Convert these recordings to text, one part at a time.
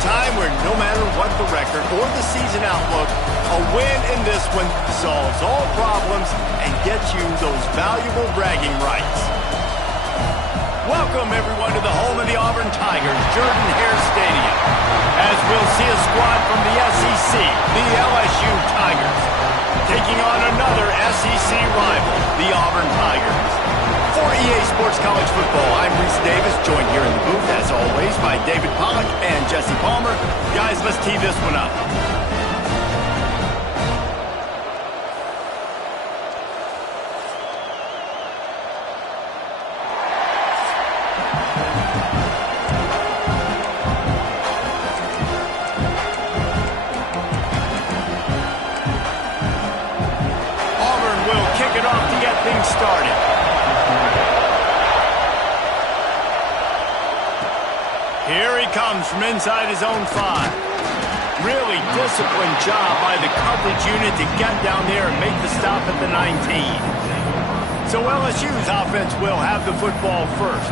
time where no matter what the record or the season outlook, a win in this one solves all problems and gets you those valuable bragging rights. Welcome, everyone, to the home of the Auburn Tigers, Jordan-Hare Stadium, as we'll see a squad from the SEC, the LSU Tigers, taking on another SEC rival, the Auburn Tigers. For EA Sports College Football, I'm Reese Davis, joined here in the booth, as always, by David Pollack and Jesse Palmer. Guys, let's tee this one up. Auburn will kick it off to get things started. Here he comes from inside his own 5. Really disciplined job by the coverage unit to get down there and make the stop at the 19. So LSU's offense will have the football first.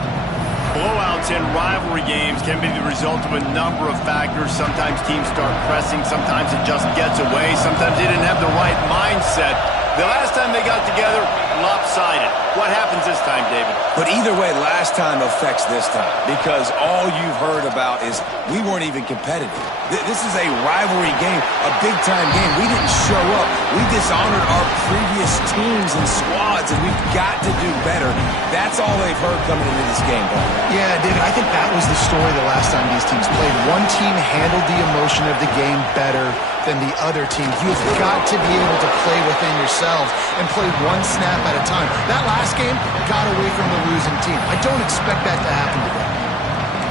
Blowouts in rivalry games can be the result of a number of factors. Sometimes teams start pressing, sometimes it just gets away, sometimes they didn't have the right mindset. The last time they got together, lopsided. What happens this time, David? But either way, last time affects this time, because all you've heard about is we weren't even competitive. This is a rivalry game, a big-time game. We didn't show up. We dishonored our previous teams and squads, and we've got to do better. That's all they've heard coming into this game, Bob. Yeah, David, I think that was the story the last time these teams played. One team handled the emotion of the game better than the other team. You've got to be able to play within yourselves and play one snap at a time. That last game got away from the losing team. I don't expect that to happen today.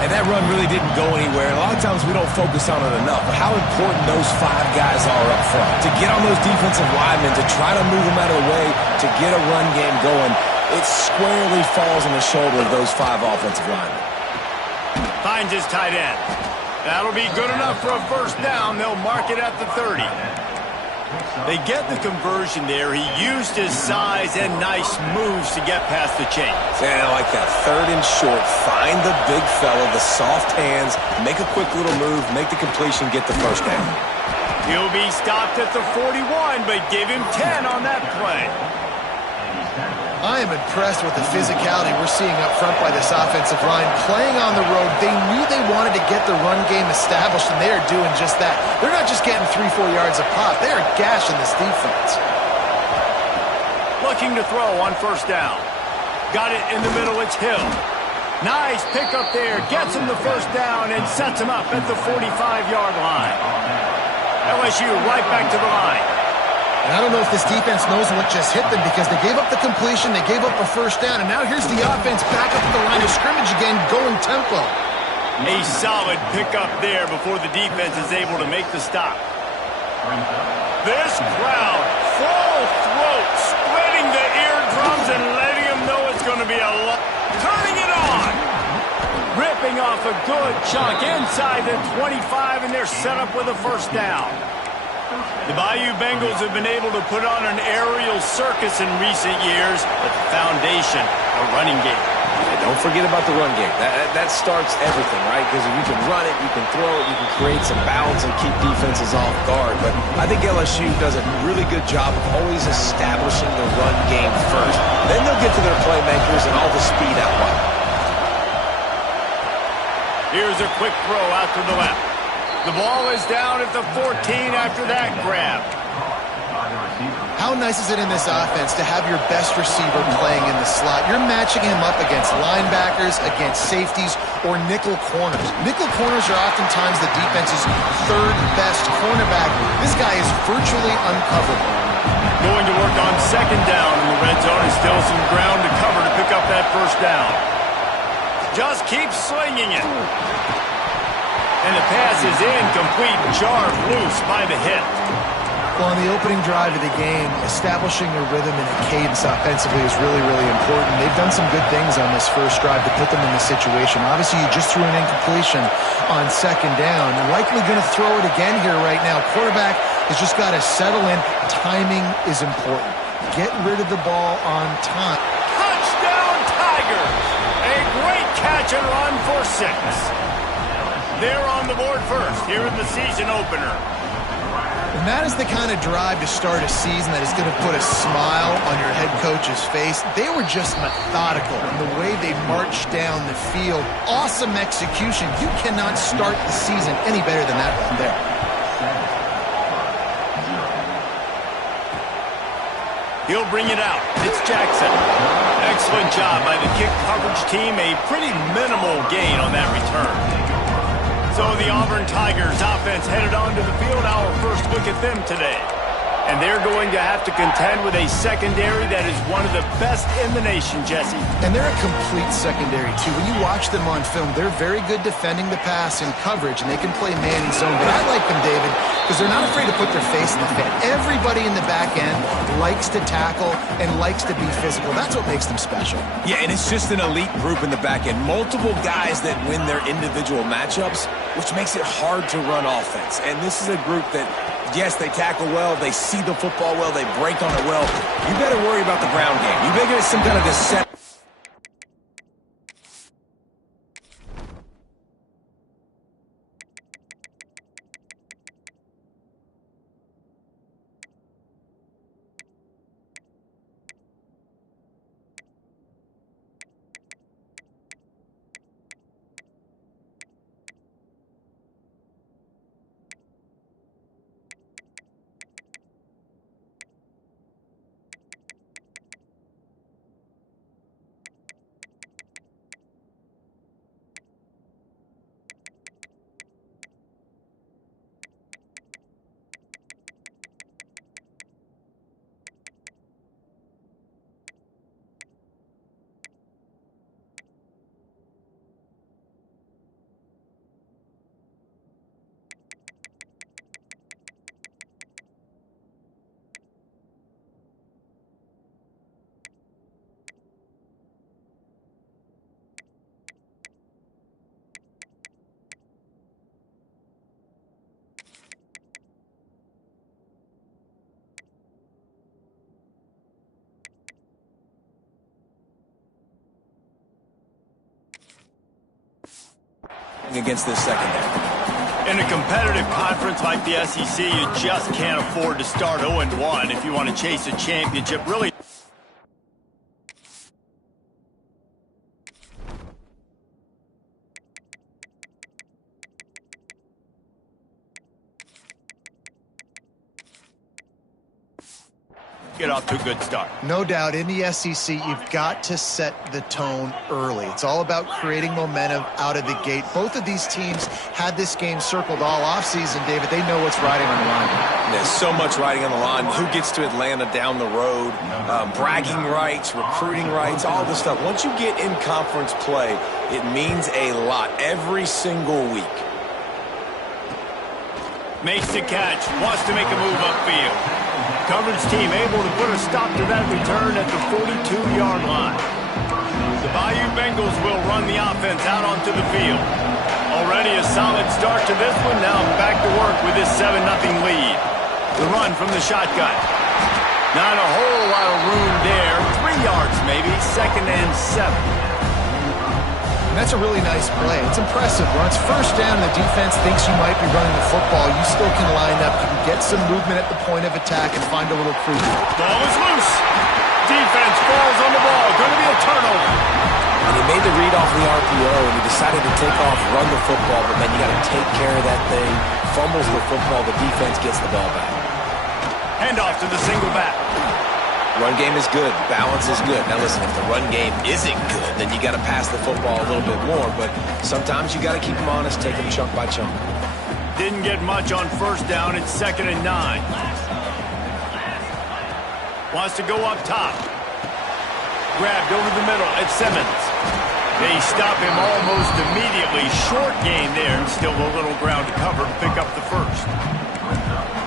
And that run really didn't go anywhere. A lot of times we don't focus on it enough. But how important those 5 guys are up front. To get on those defensive linemen, to try to move them out of the way, to get a run game going, it squarely falls on the shoulder of those 5 offensive linemen. Finds his tight end. That'll be good enough for a first down. They'll mark it at the 30. They get the conversion there. He used his size and nice moves to get past the chains. Yeah, I like that. 3rd and short. Find the big fella, the soft hands, make a quick little move, make the completion, get the first down. He'll be stopped at the 41, but give him 10 on that play. I am impressed with the physicality we're seeing up front by this offensive line. Playing on the road, they knew they wanted to get the run game established, and they are doing just that. They're not just getting 3-4 yards a pop. They are gashing this defense. Looking to throw on first down. Got it in the middle. It's Hill. Nice pickup there. Gets him the first down and sets him up at the 45-yard line. LSU right back to the line. And I don't know if this defense knows what just hit them, because they gave up the completion, they gave up a first down, and now here's the offense back up at the line of scrimmage again, going tempo. A solid pickup there before the defense is able to make the stop. This crowd, full throat, splitting the eardrums and letting them know it's going to be a lot. Turning it on. Ripping off a good chunk inside the 25, and they're set up with a first down. The Bayou Bengals have been able to put on an aerial circus in recent years, but the foundation, a running game. And don't forget about the run game. That starts everything, right? Because if you can run it, you can throw it, you can create some balance and keep defenses off guard. But I think LSU does a really good job of always establishing the run game first. Then they'll get to their playmakers and all the speed out wide. Here's a quick throw out to the left. The ball is down at the 14 after that grab. How nice is it in this offense to have your best receiver playing in the slot? You're matching him up against linebackers, against safeties, or nickel corners. Nickel corners are oftentimes the defense's 3rd best cornerback. This guy is virtually uncoverable. Going to work on second down in the red zone, and still some ground to cover to pick up that first down. Just keep slinging it. And the pass is incomplete, jarred loose by the hit. Well, on the opening drive of the game, establishing a rhythm and a cadence offensively is really, really important. They've done some good things on this first drive to put them in this situation. Obviously, you just threw an incompletion on second down, and likely going to throw it again here right now. Quarterback has just got to settle in. Timing is important. Get rid of the ball on time. Touchdown, Tigers! A great catch and run for 6. They're on the board first here in the season opener. And that is the kind of drive to start a season that is going to put a smile on your head coach's face. They were just methodical in the way they marched down the field. Awesome execution. You cannot start the season any better than that right there. He'll bring it out. It's Jackson. Excellent job by the kick coverage team. A pretty minimal gain on that return. So the Auburn Tigers offense headed onto the field. Our first look at them today. And they're going to have to contend with a secondary that is one of the best in the nation, Jesse. And they're a complete secondary, too. When you watch them on film, they're very good defending the pass and coverage, and they can play man and zone. But I like them, David, because they're not afraid to put their face in the fan. Everybody in the back end likes to tackle and likes to be physical. That's what makes them special. Yeah, and it's just an elite group in the back end. Multiple guys that win their individual matchups, which makes it hard to run offense. And this is a group that, yes, they tackle well, they see the football well, they break on it well. You better worry about the ground game. You better get some kind of deception. Against this secondary. In a competitive conference like the SEC, you just can't afford to start 0-1 if you want to chase a championship. Really. Get off to a good start. No doubt, in the SEC, you've got to set the tone early. It's all about creating momentum out of the gate. Both of these teams had this game circled all offseason, David. They know what's riding on the line. There's so much riding on the line. Who gets to Atlanta down the road? Bragging rights, recruiting rights, all this stuff. Once you get in conference play, it means a lot every single week. Makes the catch. Wants to make a move upfield. Coverage team able to put a stop to that return at the 42-yard line. The Bayou Bengals will run the offense out onto the field. Already a solid start to this one. Now back to work with this 7-0 lead. The run from the shotgun. Not a whole lot of room there. 3 yards maybe. 2nd and 7. That's a really nice play. It's impressive. When it's first down, the defense thinks you might be running the football. You still can line up. You can get some movement at the point of attack and find a little creep. Ball is loose. Defense falls on the ball. Going to be a turnover. And he made the read off the RPO, and he decided to take off, run the football, but then you got to take care of that thing. Fumbles the football. The defense gets the ball back. Handoff to the single back. Run game is good. Balance is good. Now listen, if the run game isn't good, then you got to pass the football a little bit more. But sometimes you got to keep them honest, take them chunk by chunk. Didn't get much on first down. It's 2nd and 9. Wants to go up top. Grabbed over the middle at Simmons. They stop him almost immediately. Short gain there. Still a little ground to cover to pick up the first.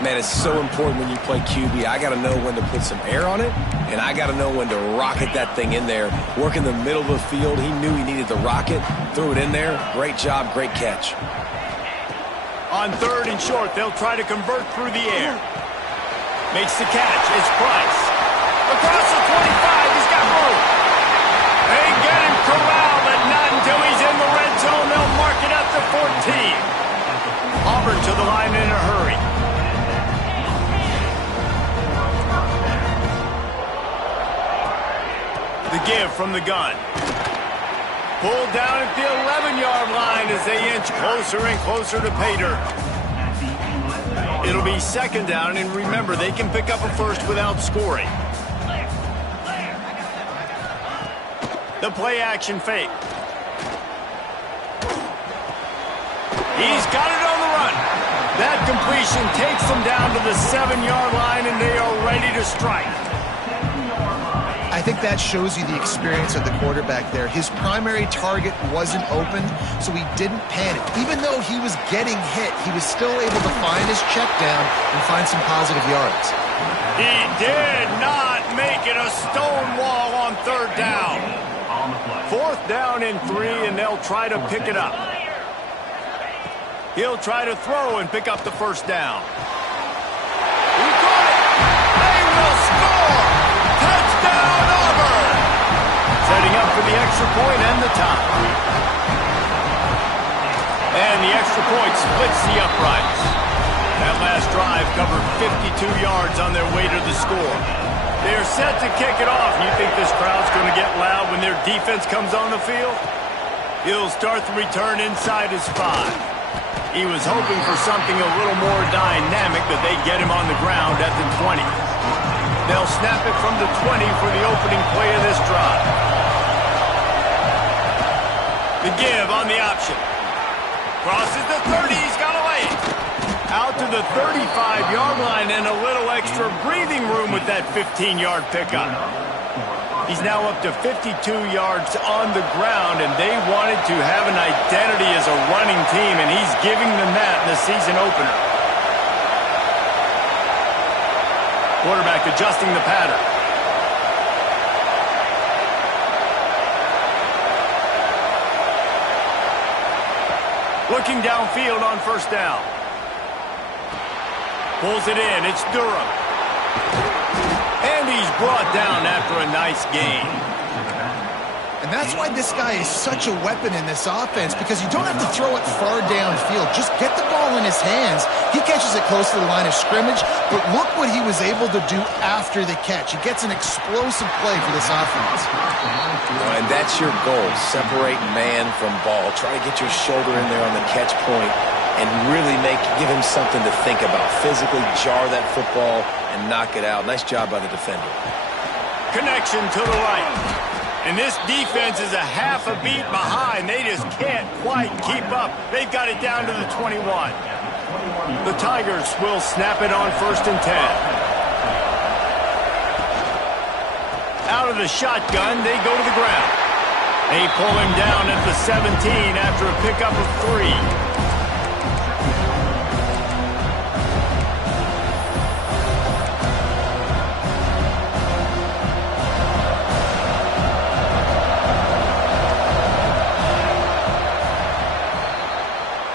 Man, it's so important when you play QB. I got to know when to put some air on it, and I got to know when to rocket that thing in there. Work in the middle of the field. He knew he needed the rocket. Threw it in there. Great job, great catch. On 3rd and short, they'll try to convert through the air. Makes the catch. It's Price. Across the 25. He's got room. They get him corralled, but not until he's in the red zone. They'll mark it up to 14. line in a hurry. The give from the gun. Pulled down at the 11-yard line as they inch closer and closer to pay dirt. It'll be second down, and remember, they can pick up a first without scoring. The play action fake. He's got it on the run. That completion takes them down to the 7-yard line, and they are ready to strike. I think that shows you the experience of the quarterback there. His primary target wasn't open, so he didn't panic. Even though he was getting hit, he was still able to find his check down and find some positive yards. He did not make it a stone wall on third down. Fourth down and 3, and they'll try to pick it up. He'll try to throw and pick up the first down. He got it! They will score! Touchdown, Auburn! Setting up for the extra point and the tie. And the extra point splits the uprights. That last drive covered 52 yards on their way to the score. They're set to kick it off. You think this crowd's going to get loud when their defense comes on the field? He'll start the return inside his 5. He was hoping for something a little more dynamic, but they get him on the ground at the 20. They'll snap it from the 20 for the opening play of this drive. The give on the option. Crosses the 30. He's got a lane. Out to the 35-yard line and a little extra breathing room with that 15-yard pickup. He's now up to 52 yards on the ground, and they wanted to have an identity as a running team, and he's giving them that in the season opener. Quarterback adjusting the pattern. Looking downfield on first down. Pulls it in. It's Durham. And he's brought down after a nice gain. And that's why this guy is such a weapon in this offense, because you don't have to throw it far downfield. Just get the ball in his hands. He catches it close to the line of scrimmage, but look what he was able to do after the catch. He gets an explosive play for this offense. And that's your goal. Separate man from ball. Try to get your shoulder in there on the catch point and really give him something to think about. Physically jar that football and knock it out. Nice job by the defender. Connection to the right. And this defense is a half a beat behind. They just can't quite keep up. They've got it down to the 21. The Tigers will snap it on 1st and 10. Out of the shotgun, they go to the ground. They pull him down at the 17 after a pickup of 3.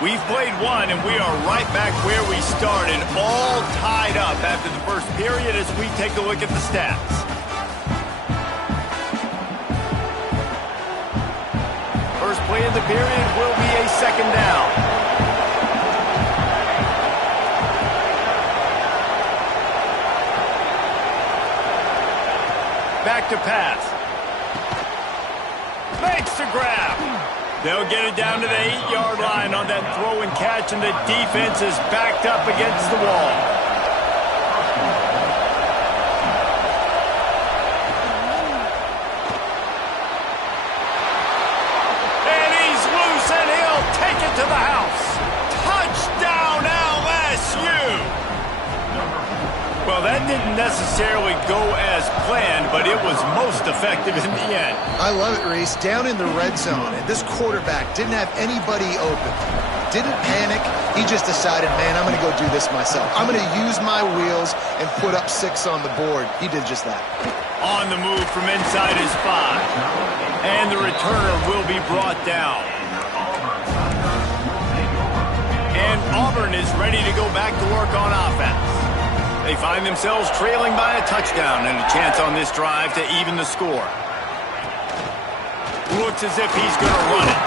We've played one, and we are right back where we started, all tied up after the first period as we take a look at the stats. First play of the period will be a second down. Back to pass. Makes the grab. They'll get it down to the 8-yard line on that throw and catch, and the defense is backed up against the wall. And he's loose, and he'll take it to the house. Touchdown, LSU! Well, that didn't necessarily go as planned, but it was most effective in the end. I love it, Reese. Down in the red zone, and this quarterback didn't have anybody open. Didn't panic. He just decided, man, I'm going to go do this myself. I'm going to use my wheels and put up 6 on the board. He did just that. On the move from inside his 5. And the returner will be brought down. And Auburn is ready to go back to work on offense. They find themselves trailing by a touchdown and a chance on this drive to even the score. Looks as if he's going to run it.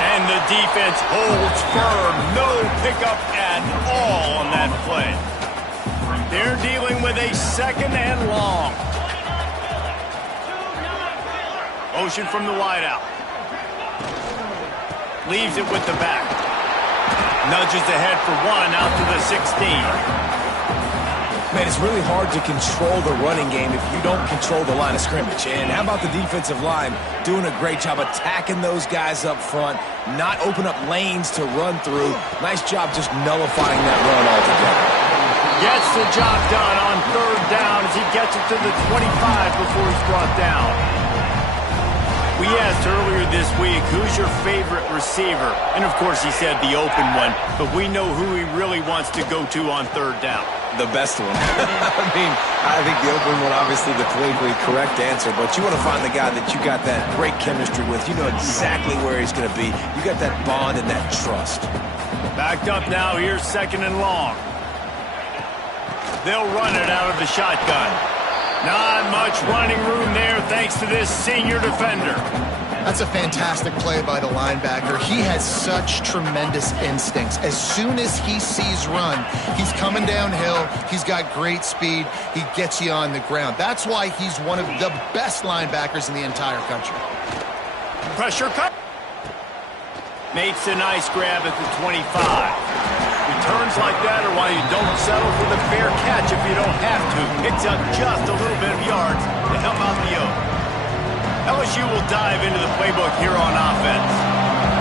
And the defense holds firm. No pickup at all on that play. They're dealing with a second and long. Motion from the wideout. Leaves it with the back. Nudges ahead for one out to the 16. Man, it's really hard to control the running game if you don't control the line of scrimmage. And how about the defensive line doing a great job attacking those guys up front, not open up lanes to run through. Nice job just nullifying that run altogether. Gets the job done on third down as he gets it to the 25 before he's brought down. We asked earlier this week, who's your favorite receiver? And, of course, he said the open one, but we know who he really wants to go to on third down. The best one. I think the open one, obviously the politically correct answer, but you want to find the guy that you got that great chemistry with. You know exactly where he's going to be. You got that bond and that trust. Backed up now. Here's second and long. They'll run it out of the shotgun. Not much running room there thanks to this senior defender. That's a fantastic play by the linebacker. He has such tremendous instincts. As soon as he sees run, he's coming downhill. He's got great speed. He gets you on the ground. That's why he's one of the best linebackers in the entire country. Pressure cut. Makes a nice grab at the 25. Returns like that are why you don't settle for the fair catch if you don't have to. Picks up just a little bit of yards to help out the Oak. LSU will dive into the playbook here on offense.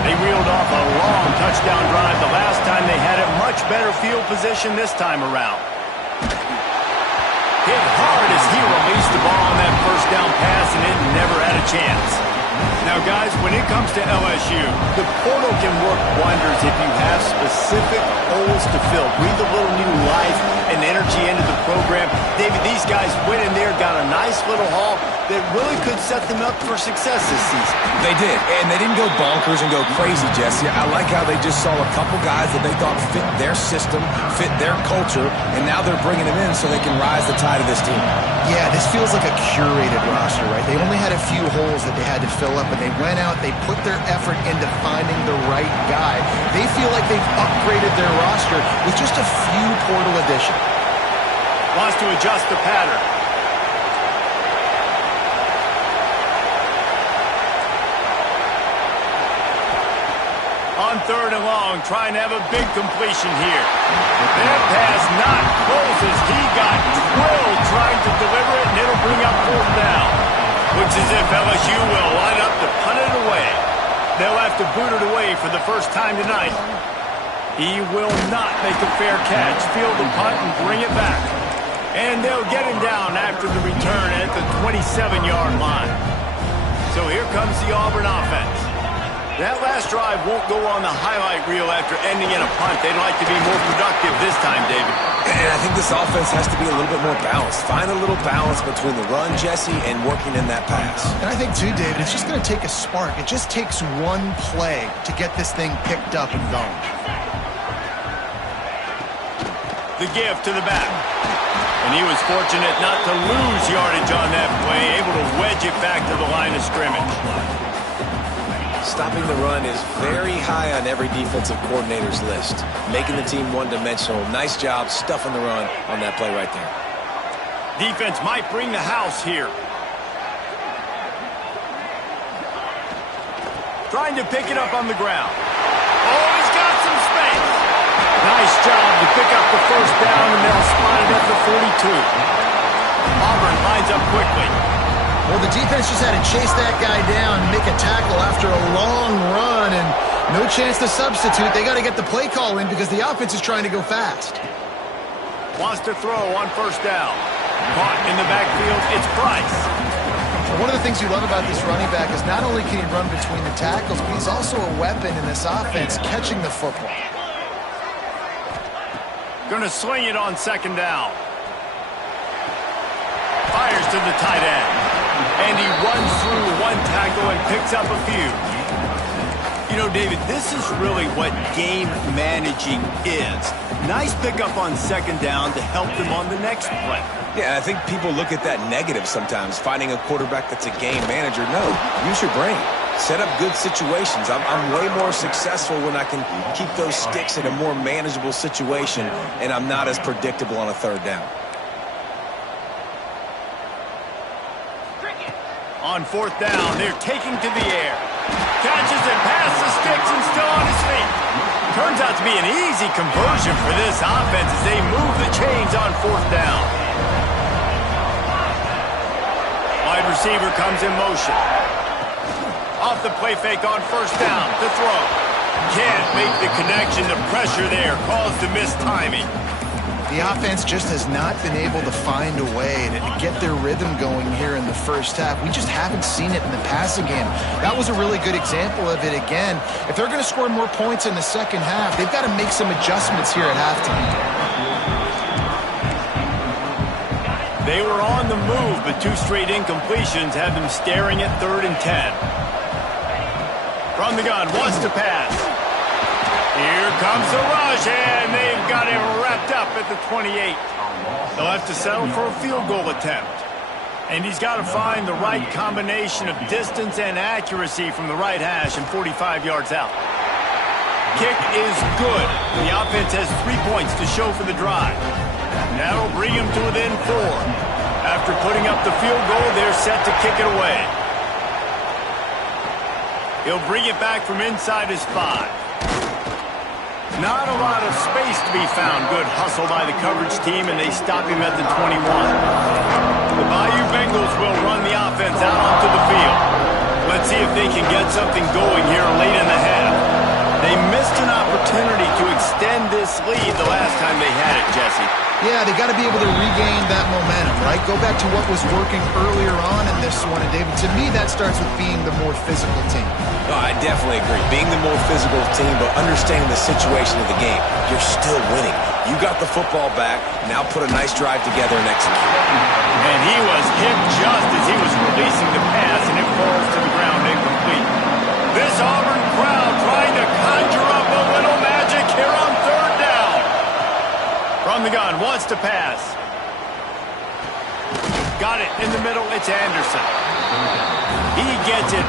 They reeled off a long touchdown drive the last time they had it. Much better field position this time around. Hit hard as he released the ball on that first down pass, and it never had a chance. Now, guys, when it comes to LSU, the portal can work wonders if you have specific holes to fill. Breathe a little new life and energy into the program. David, these guys went in there, got a nice little haul that really could set them up for success this season. They did, and they didn't go bonkers and go crazy, Jesse. I like how they just saw a couple guys that they thought fit their system, fit their culture, and now they're bringing them in so they can rise the tide of this team. Yeah, this feels like a curated roster, right? They only had a few holes that they had to fill up, and they went out, they put their effort into finding the right guy. They feel like they've upgraded their roster with just a few portal additions. Wants to adjust the pattern. On third and long, trying to have a big completion here. That pass not closes. He got drilled trying to deliver it, and it'll bring up fourth down. Looks as if LSU will line up to punt it away. They'll have to boot it away for the first time tonight. He will not make a fair catch. Field the punt and bring it back. And they'll get him down after the return at the 27-yard line. So here comes the Auburn offense. That last drive won't go on the highlight reel after ending in a punt. They'd like to be more productive this time, David. And I think this offense has to be a little bit more balanced. Find a little balance between the run, Jesse, and working in that pass. And I think, too, David, it's just going to take a spark. It just takes one play to get this thing picked up and going. The give to the back. And he was fortunate not to lose yardage on that play, able to wedge it back to the line of scrimmage. Stopping the run is very high on every defensive coordinator's list. Making the team one-dimensional. Nice job stuffing the run on that play right there. Defense might bring the house here. Trying to pick it up on the ground. Oh, he's got some space. Nice job to pick up the first down, and they'll spot it at the 42. Auburn lines up quickly. Well, the defense just had to chase that guy down and make a tackle after a long run, and no chance to substitute. They got to get the play call in because the offense is trying to go fast. Wants to throw on first down. Caught in the backfield, it's Price. One of the things you love about this running back is not only can he run between the tackles, but he's also a weapon in this offense, catching the football. Going to sling it on second down. Fires to the tight end. And he runs through one tackle and picks up a few. You know, David, this is really what game managing is. Nice pickup on second down to help them on the next play. Yeah, I think people look at that negative sometimes, finding a quarterback that's a game manager. No, use your brain. set up good situations. I'm way more successful when I can keep those sticks in a more manageable situation, and I'm not as predictable on a third down. On fourth down, they're taking to the air. Catches it past the sticks and still on his feet. Turns out to be an easy conversion for this offense as they move the chains on fourth down. Wide receiver comes in motion. Off the play fake on first down to throw. Can't make the connection. The pressure there caused the missed timing. The offense just has not been able to find a way to get their rhythm going here in the first half. We just haven't seen it in the passing game. That was a really good example of it again. If they're going to score more points in the second half, they've got to make some adjustments here at halftime. They were on the move, but 2 straight incompletions had them staring at 3rd and 10. From the gun, wants to pass. Here comes the rush, and they've got him wrapped up at the 28. They'll have to settle for a field goal attempt. And he's got to find the right combination of distance and accuracy from the right hash and 45 yards out. Kick is good. The offense has 3 points to show for the drive. That'll bring him to within 4. After putting up the field goal, they're set to kick it away. He'll bring it back from inside his 5. Not a lot of space to be found. Good hustle by the coverage team, and they stop him at the 21. The Bayou Bengals will run the offense out onto the field. Let's see if they can get something going here late in the half. They missed an opportunity to extend this lead the last time they had it, Jesse. Yeah, they got to be able to regain that momentum, right? Go back to what was working earlier on in this one. And, David, to me, that starts with being the more physical team. Oh, I definitely agree. Being the more physical team, but understanding the situation of the game. You're still winning. You got the football back. Now put a nice drive together and execute. And he was hit just as he was releasing the pass, and it falls to the ground incomplete. This Auburn crowd trying to conjure up a little magic here on 3rd down. From the gun, wants to pass. Got it in the middle. It's Anderson. He gets it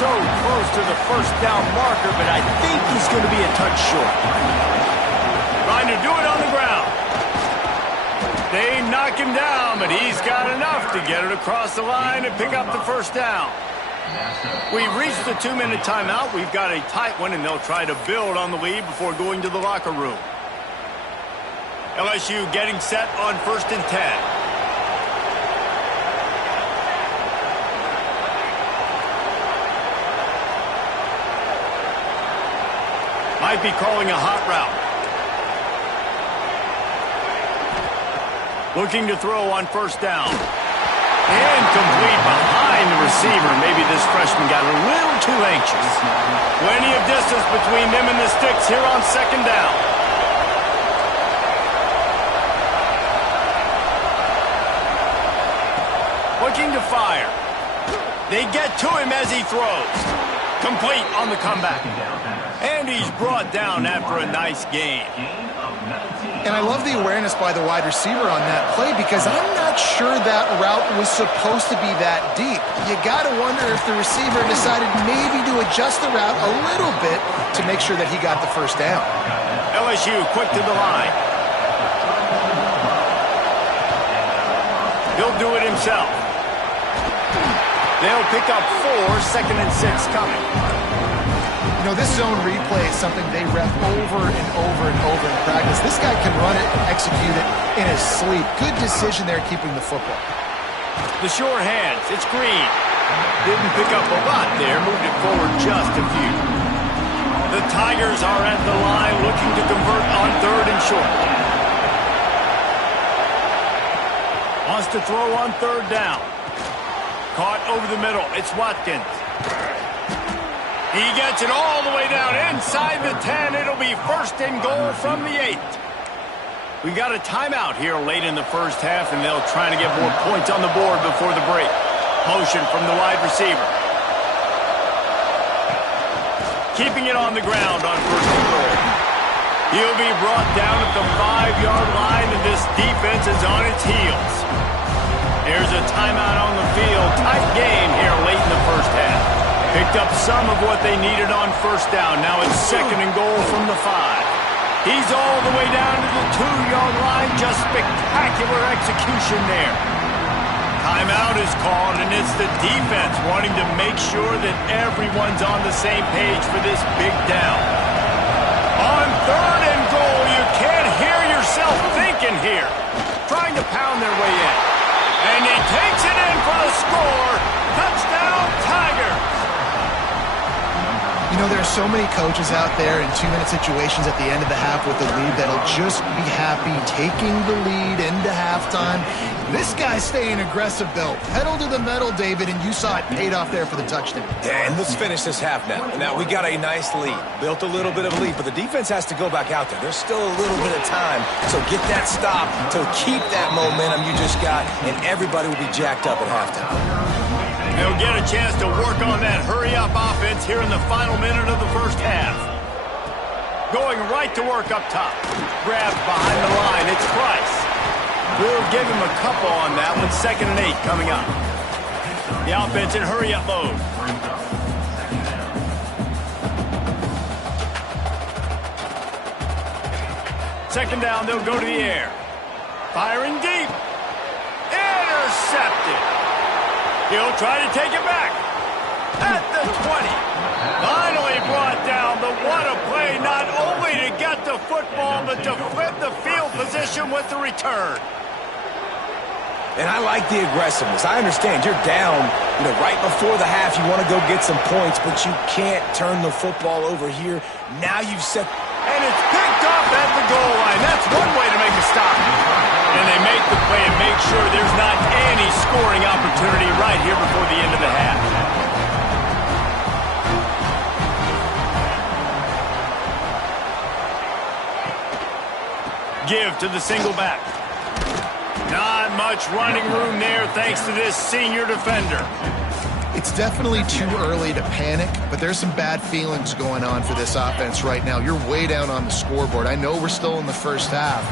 so close to the first down marker, but I think he's going to be a touch short. Trying to do it on the ground. They knock him down, but he's got enough to get it across the line and pick up the first down. We've reached the 2-minute timeout. We've got a tight one, and they'll try to build on the lead before going to the locker room. LSU getting set on 1st and 10. Might be calling a hot route. Looking to throw on 1st down. Incomplete behind the receiver. Maybe this freshman got a little too anxious. Plenty of distance between them and the sticks here on 2nd down. Looking to fire. They get to him as he throws. Complete on the comeback. And he's brought down after a nice gain. And I love the awareness by the wide receiver on that play because I'm not sure that route was supposed to be that deep. You got to wonder if the receiver decided maybe to adjust the route a little bit to make sure that he got the first down. LSU quick to the line. He'll do it himself. They'll pick up 4, 2nd and 6 coming. You know, this zone replay is something they rep over and over and over in practice. This guy can run it and execute it in his sleep. Good decision there keeping the football. The sure hands. It's Green. Didn't pick up a lot there. Moved it forward just a few. The Tigers are at the line looking to convert on 3rd and short. Wants to throw on 3rd down. Caught over the middle. It's Watkins. He gets it all the way down inside the 10. It'll be 1st and goal from the 8. We got a timeout here late in the first half, and they'll try to get more points on the board before the break. Motion from the wide receiver. Keeping it on the ground on 1st and goal. He'll be brought down at the 5-yard line, and this defense is on its heels. There's a timeout on the field. Tight game here late in the first half. Picked up some of what they needed on first down. Now it's 2nd and goal from the 5. He's all the way down to the 2-yard line. Just spectacular execution there. Timeout is called, and it's the defense wanting to make sure that everyone's on the same page for this big down. On 3rd and goal, you can't hear yourself thinking here. Trying to pound their way in. And he takes it in for the score. Touchdown, Tigers. You know, there are so many coaches out there in 2-minute situations at the end of the half with the lead that'll just be happy taking the lead into halftime. This guy's staying aggressive, though. Pedal to the metal, David, and you saw it paid off there for the touchdown. Yeah, and let's finish this half now. Now, we got a nice lead. Built a little bit of a lead, but the defense has to go back out there. There's still a little bit of time. So get that stop to keep that momentum you just got, and everybody will be jacked up at halftime. They'll get a chance to work on that hurry-up offense here in the final minute of the first half. Going right to work up top. Grabbed behind the line. It's Price. We'll give him a couple on that one. 2nd and 8 coming up. The offense in hurry-up mode. Second down, they'll go to the air. Firing deep. Intercepted. He'll try to take it back. At the 20. Finally brought down, but what a play, not only to get the football, but to flip the field position with the return. And I like the aggressiveness. I understand you're down, right before the half. You want to go get some points, but you can't turn the football over here. Now you've set... And it's picked up at the goal line. That's one way to make a stop. And they make the play and make sure there's not any scoring opportunity right here before the end of the half. Give to the single back. Not much running room there thanks to this senior defender. It's definitely too early to panic, but there's some bad feelings going on for this offense right now. You're way down on the scoreboard. I know we're still in the first half,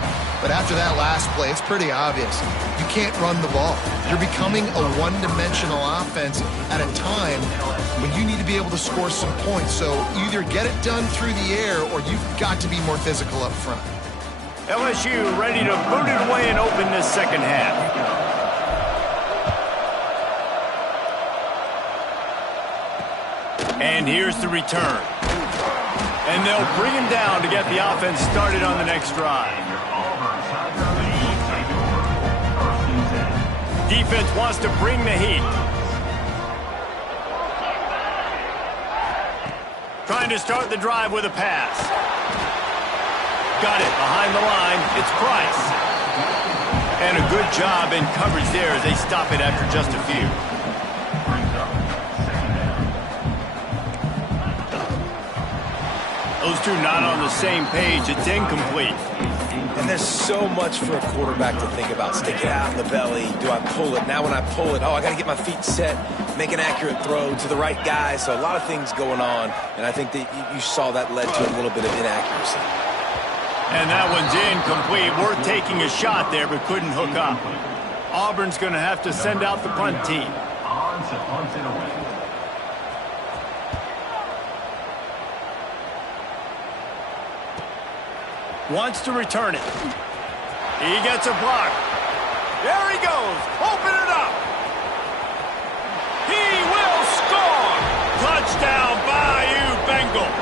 but after that last play, it's pretty obvious. You can't run the ball. You're becoming a one-dimensional offense at a time when you need to be able to score some points. So either get it done through the air or you've got to be more physical up front. LSU ready to boot it away and open this second half. And here's the return. And they'll bring him down to get the offense started on the next drive. Defense wants to bring the heat. Trying to start the drive with a pass. Got it behind the line. It's Price. And a good job in coverage there as they stop it after just a few. Those two not on the same page. It's incomplete. And there's so much for a quarterback to think about. Stick it out in the belly. Do I pull it? Now when I pull it, I got to get my feet set, make an accurate throw to the right guy. So a lot of things going on. And I think that you saw that led to a little bit of inaccuracy. And that one's incomplete. We're taking a shot there, but couldn't hook up. Auburn's going to have to send out the punt team. Wants to return it. He gets a block. There he goes. Open it up. He will score. Touchdown, Bayou Bengals.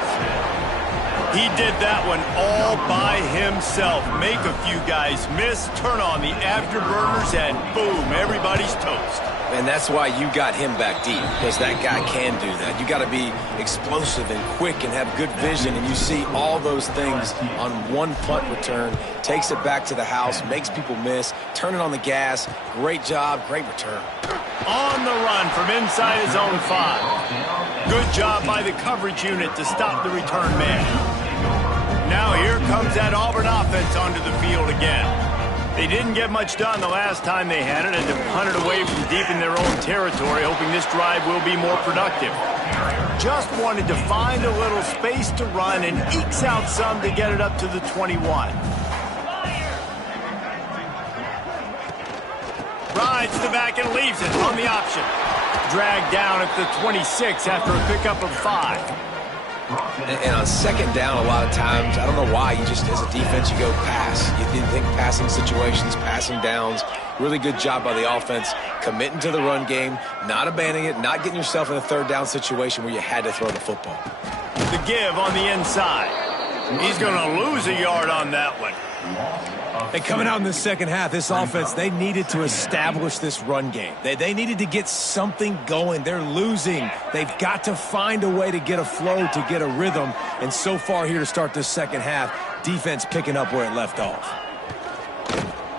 He did that one all by himself. Make a few guys miss, turn on the afterburners, and boom, everybody's toast. And that's why you got him back deep, because that guy can do that. You got to be explosive and quick and have good vision, and you see all those things on one punt return. Takes it back to the house, makes people miss, turning on the gas. Great job, great return. On the run from inside his own 5. Good job by the coverage unit to stop the return man. Now here comes that Auburn offense onto the field again. They didn't get much done the last time they had it, and to punt it away from deep in their own territory, hoping this drive will be more productive. Just wanted to find a little space to run and ekes out some to get it up to the 21. Rides to the back and leaves it on the option. Dragged down at the 26 after a pickup of 5. And on second down, a lot of times, I don't know why, you just, as a defense, you go pass. You think passing situations, passing downs. Really good job by the offense, committing to the run game, not abandoning it, not getting yourself in a third down situation where you had to throw the football. The give on the inside. He's going to lose a yard on that one. And coming out in the second half, this offense, they needed to establish this run game. They needed to get something going. They're losing. They've got to find a way to get a flow, to get a rhythm. And so far here to start this second half, defense picking up where it left off.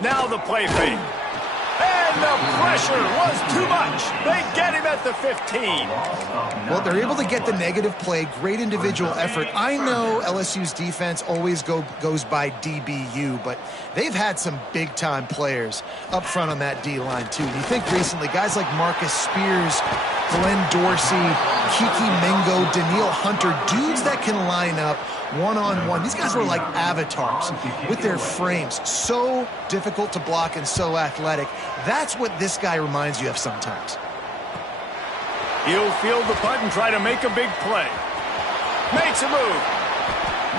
Now the play fake. And the pressure was too much. They get him at the 15. Well, they're able to get the negative play. Great individual effort. I know LSU's defense always goes by DBU, but they've had some big-time players up front on that D-line, too. You think recently, guys like Marcus Spears, Glenn Dorsey, Kiki Mingo, Daniil Hunter, dudes that can line up one-on-one. These guys were like avatars with their frames. So difficult to block and so athletic. That's what this guy reminds you of sometimes. He'll field the punt and try to make a big play. Makes a move.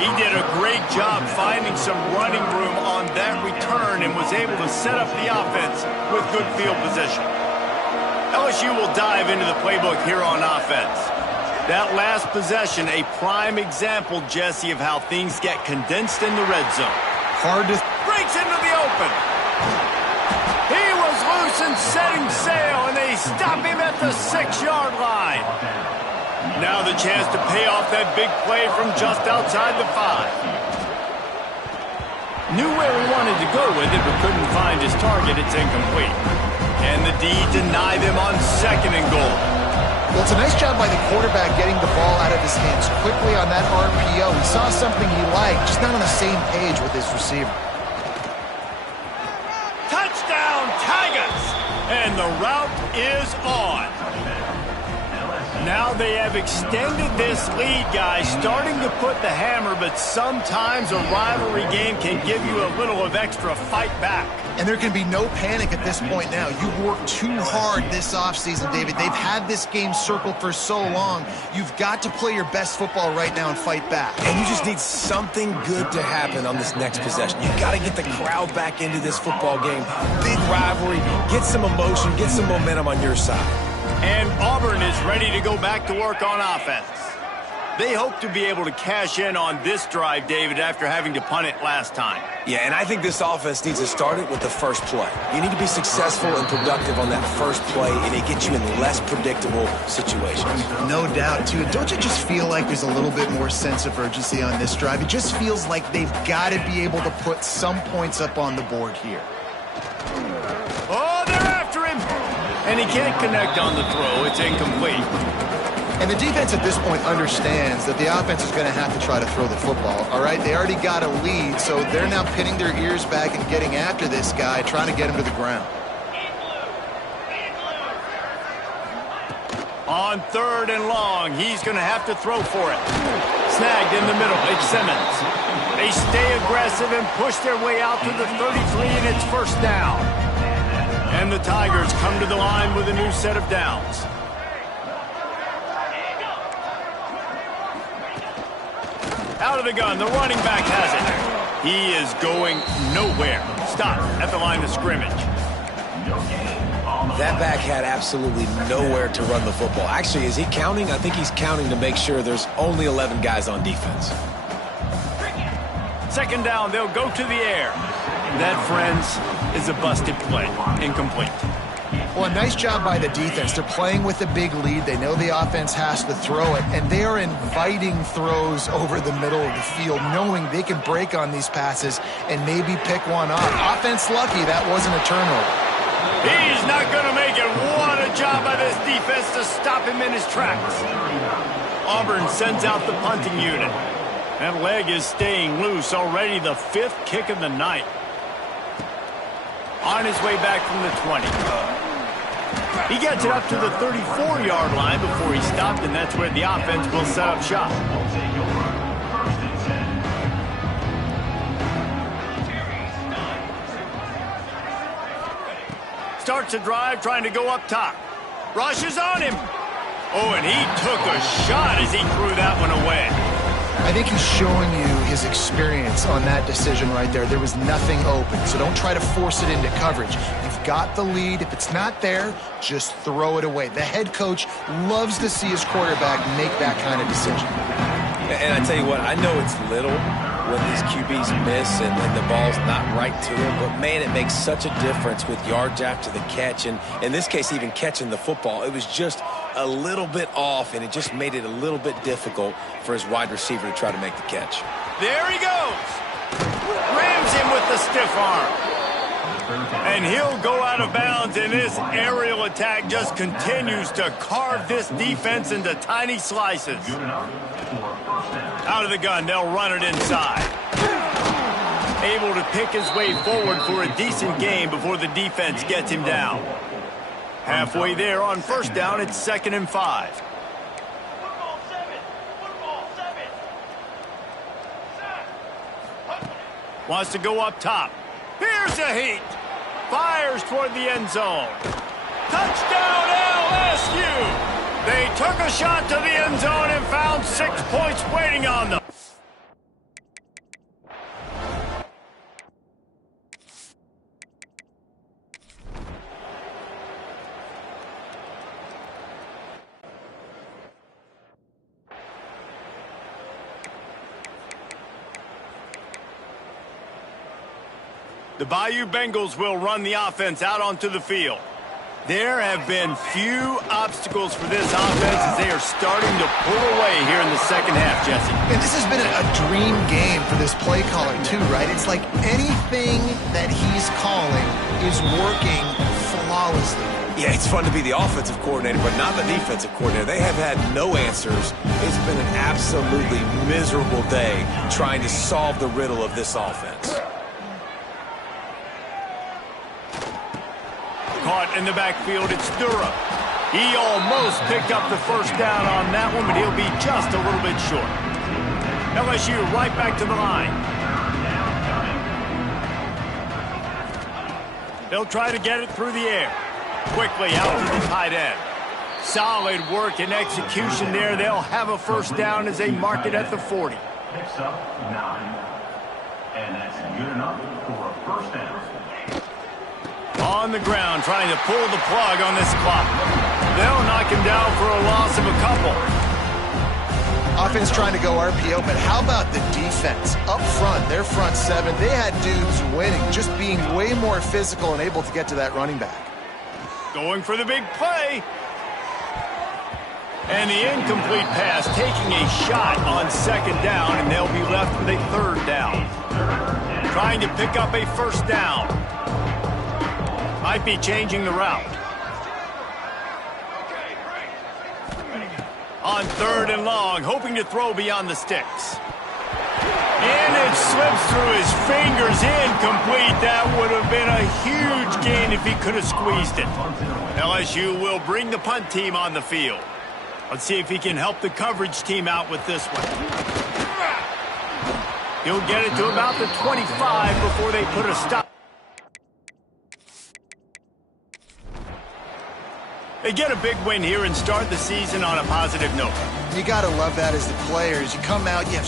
He did a great job finding some running room on that return and was able to set up the offense with good field position. LSU will dive into the playbook here on offense. That last possession, a prime example, Jesse, of how things get condensed in the red zone. Hard to... Breaks into the open. He was loose and setting sail, and they stop him at the 6-yard line. Now the chance to pay off that big play from just outside the 5. Knew where he wanted to go with it, but couldn't find his target. It's incomplete. And the D deny them on 2nd and goal. Well, it's a nice job by the quarterback getting the ball out of his hands quickly on that RPO. He saw something he liked, just not on the same page with his receiver. Touchdown, Tigers! And the route is on. Now they have extended this lead, guys, starting to put the hammer, but sometimes a rivalry game can give you a little of extra fight back. And there can be no panic at this point now. You've worked too hard this offseason, David. They've had this game circled for so long. You've got to play your best football right now and fight back. And you just need something good to happen on this next possession. You've got to get the crowd back into this football game. Big rivalry. Get some emotion. Get some momentum on your side. And Auburn is ready to go back to work on offense. They hope to be able to cash in on this drive, David, after having to punt it last time. Yeah, and I think this offense needs to start it with the first play. You need to be successful and productive on that first play, and it gets you in less predictable situations. No doubt, too. Don't you just feel like there's a little bit more sense of urgency on this drive? It just feels like they've got to be able to put some points up on the board here. Oh, they're after him! And he can't connect on the throw. It's incomplete. And the defense at this point understands that the offense is going to have to try to throw the football, all right? They already got a lead, so they're now pinning their ears back and getting after this guy, trying to get him to the ground. On 3rd and long, he's going to have to throw for it. Snagged in the middle. It's Simmons. They stay aggressive and push their way out to the 33, and it's 1st down. And the Tigers come to the line with a new set of downs. Out of the gun, the running back has it. He is going nowhere. Stop at the line of scrimmage. That back had absolutely nowhere to run the football. Actually, is he counting? I think he's counting to make sure there's only 11 guys on defense. 2nd down, they'll go to the air. That, friends, is a busted play. Incomplete. Well, a nice job by the defense. They're playing with a big lead. They know the offense has to throw it, and they are inviting throws over the middle of the field, knowing they can break on these passes and maybe pick one off. Offense lucky that wasn't a turnover. He's not going to make it. What a job by this defense to stop him in his tracks. Auburn sends out the punting unit. That leg is staying loose. Already the 5th kick of the night. On his way back from the 20. He gets it up to the 34-yard line before he stopped, and that's where the offense will set up shop. Starts a drive trying to go up top. Rushes on him. Oh, and he took a shot as he threw that one away. I think he's showing you his experience on that decision right there. There was nothing open, so don't try to force it into coverage. You've got the lead. If it's not there, just throw it away. The head coach loves to see his quarterback make that kind of decision. And I tell you what, I know it's little when these QBs miss and the ball's not right to them, but man, it makes such a difference with yards after the catch, and in this case, even catching the football. It was just a little bit off, and it just made it a little bit difficult for his wide receiver to try to make the catch. There he goes. Rams him with the stiff arm. And he'll go out of bounds, and this aerial attack just continues to carve this defense into tiny slices. Out of the gun, they'll run it inside. Able to pick his way forward for a decent gain before the defense gets him down. Halfway there on first down, it's 2nd and 5. Wants to go up top. Here's a heat. Fires toward the end zone. Touchdown, LSU! They took a shot to the end zone and found 6 points waiting on them. The Bayou Bengals will run the offense out onto the field. There have been few obstacles for this offense as they are starting to pull away here in the second half, Jesse. And this has been a dream game for this play caller, too, right? It's like anything that he's calling is working flawlessly. Yeah, it's fun to be the offensive coordinator, but not the defensive coordinator. They have had no answers. It's been an absolutely miserable day trying to solve the riddle of this offense. Caught in the backfield, it's Durham. He almost picked up the first down on that one, but he'll be just a little bit short. LSU right back to the line. They'll try to get it through the air. Quickly out to the tight end. Solid work and execution there. They'll have a first down as they mark it at the 40. Picks up 9. And that's good enough for a first down. On the ground, trying to pull the plug on this clock. They'll knock him down for a loss of a couple. Offense trying to go RPO, but how about the defense? Up front, their front seven, they had dudes winning, just being way more physical and able to get to that running back. Going for the big play. And the incomplete pass, taking a shot on 2nd down, and they'll be left with a 3rd down. Trying to pick up a first down. Might be changing the route. On 3rd and long, hoping to throw beyond the sticks. And it slips through his fingers, incomplete. That would have been a huge gain if he could have squeezed it. LSU will bring the punt team on the field. Let's see if he can help the coverage team out with this one. He'll get it to about the 25 before they put a stop. They get a big win here and start the season on a positive note. You got to love that as the players. You come out, you have